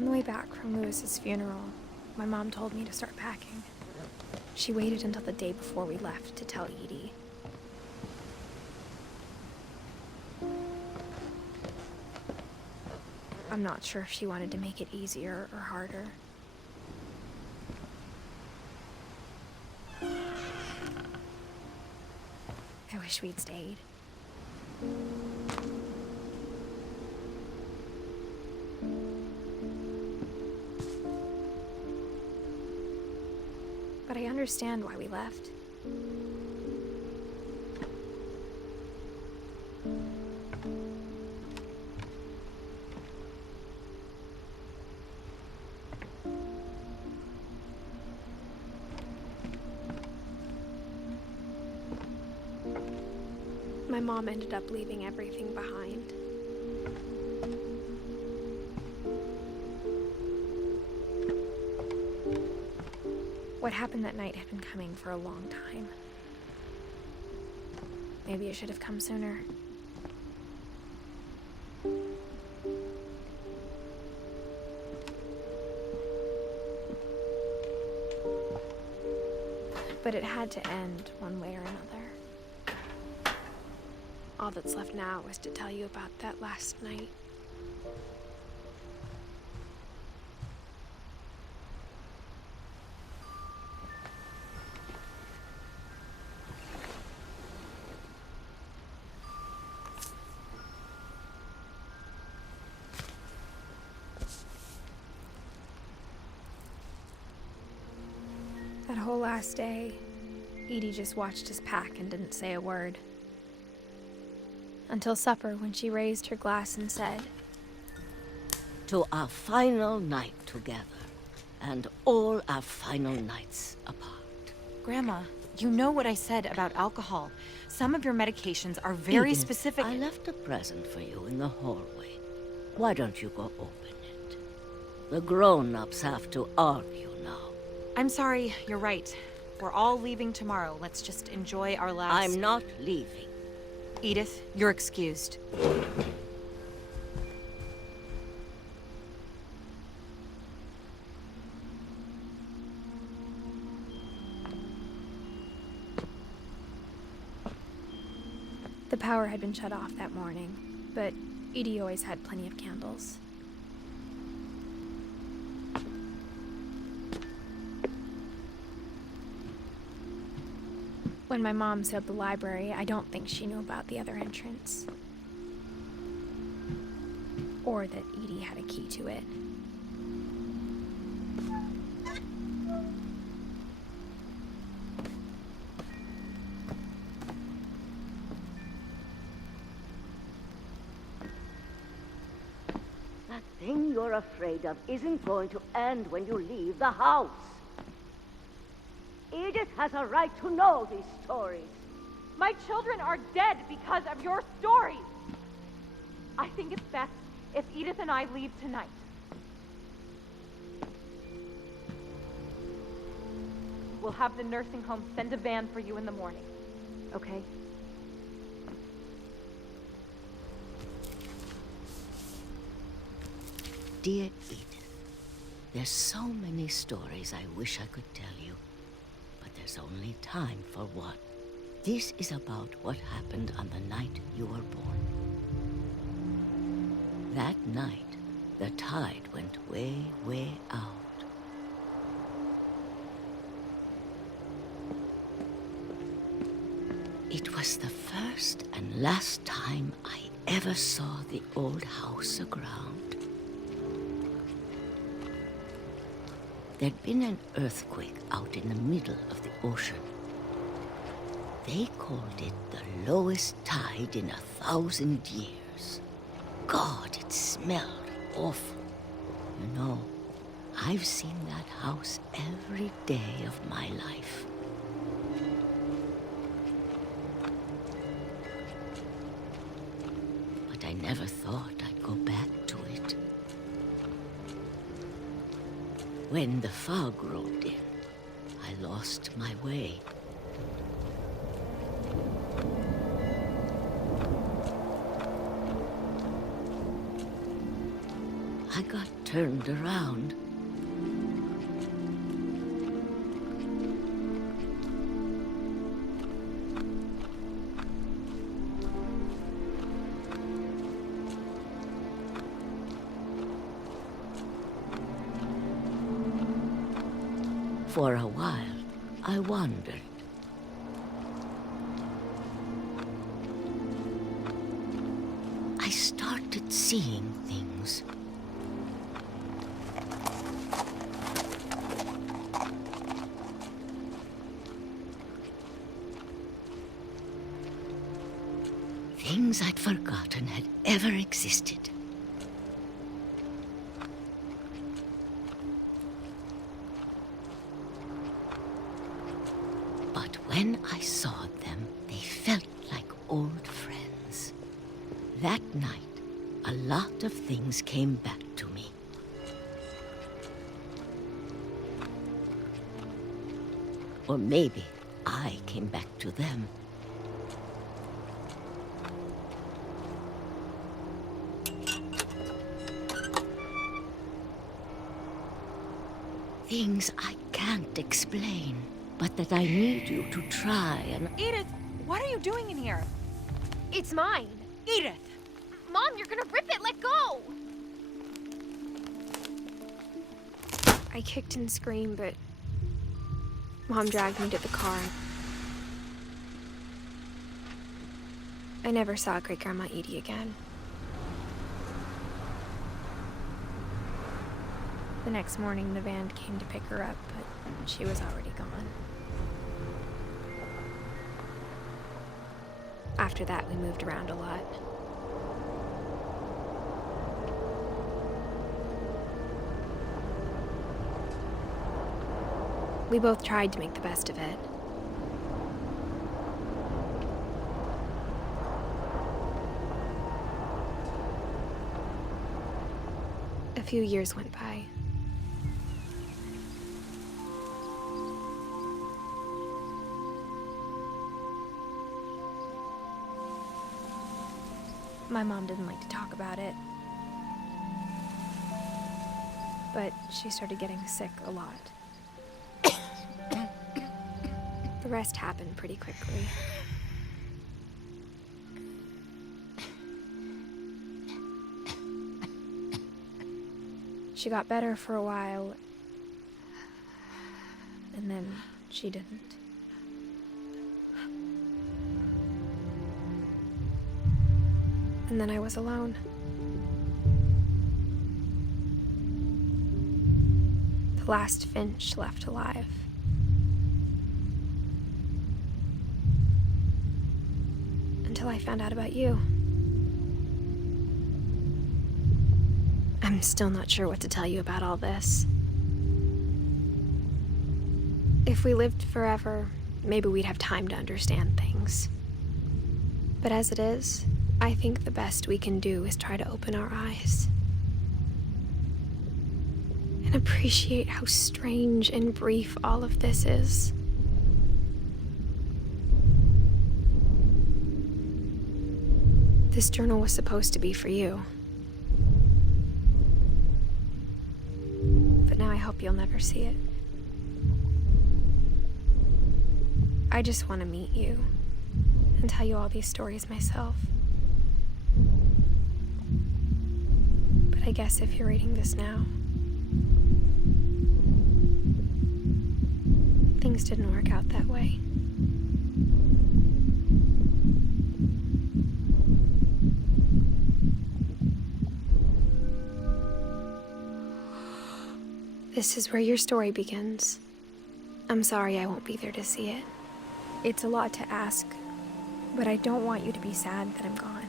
On the way back from Lewis's funeral, my mom told me to start packing. She waited until the day before we left to tell Edie. I'm not sure if she wanted to make it easier or harder. I wish we'd stayed. But I understand why we left. My mom ended up leaving everything behind. What happened that night had been coming for a long time. Maybe it should have come sooner. But it had to end one way or another. All that's left now is to tell you about that last night. That whole last day, Edie just watched us pack and didn't say a word. Until supper, when she raised her glass and said, "To our final night together, and all our final nights apart." Grandma, you know what I said about alcohol. Some of your medications are very Edith, specific. I left a present for you in the hallway. Why don't you go open it? The grown-ups have to argue now. I'm sorry, you're right. We're all leaving tomorrow. Let's just enjoy our last... I'm not leaving. Edith, you're excused. the power had been shut off that morning, but Edie always had plenty of candles. When my mom sealed the library, I don't think she knew about the other entrance. Or that Edie had a key to it. That thing you're afraid of isn't going to end when you leave the house. Edith has a right to know these stories. My children are dead because of your stories. I think it's best if Edith and I leave tonight. We'll have the nursing home send a van for you in the morning, okay? Dear Edith, there's so many stories I wish I could tell you, but there's only time for one. This is about what happened on the night you were born. That night, the tide went way, way out. It was the first and last time I ever saw the old house aground. There'd been an earthquake out in the middle of the ocean. They called it the lowest tide in 1,000 years. God, it smelled awful. You know, I've seen that house every day of my life. But I never thought I'd go back to it. When the fog rolled in, I lost my way. I got turned around. For a while, I wandered. I started seeing things. Things I'd forgotten had ever existed. But when I saw them, they felt like old friends. That night, a lot of things came back to me. Or maybe I came back to them. Things I can't explain, but that I need you to try and... Edith, what are you doing in here? It's mine. Edith! Mom, you're gonna rip it! Let go! I kicked and screamed, but Mom dragged me to the car. I never saw Great-Grandma Edie again. The next morning, the van came to pick her up, but she was already gone. After that, we moved around a lot. We both tried to make the best of it. A few years went by. My mom didn't like to talk about it. But she started getting sick a lot. The rest happened pretty quickly. She got better for a while, and then she didn't. And then I was alone. The last Finch left alive. Until I found out about you. I'm still not sure what to tell you about all this. If we lived forever, maybe we'd have time to understand things. But as it is, I think the best we can do is try to open our eyes. And appreciate how strange and brief all of this is. This journal was supposed to be for you. But now I hope you'll never see it. I just want to meet you and tell you all these stories myself. But I guess if you're reading this now, things didn't work out that way. This is where your story begins. I'm sorry I won't be there to see it. It's a lot to ask, but I don't want you to be sad that I'm gone.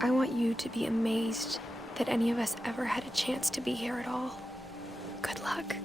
I want you to be amazed that any of us ever had a chance to be here at all. Good luck.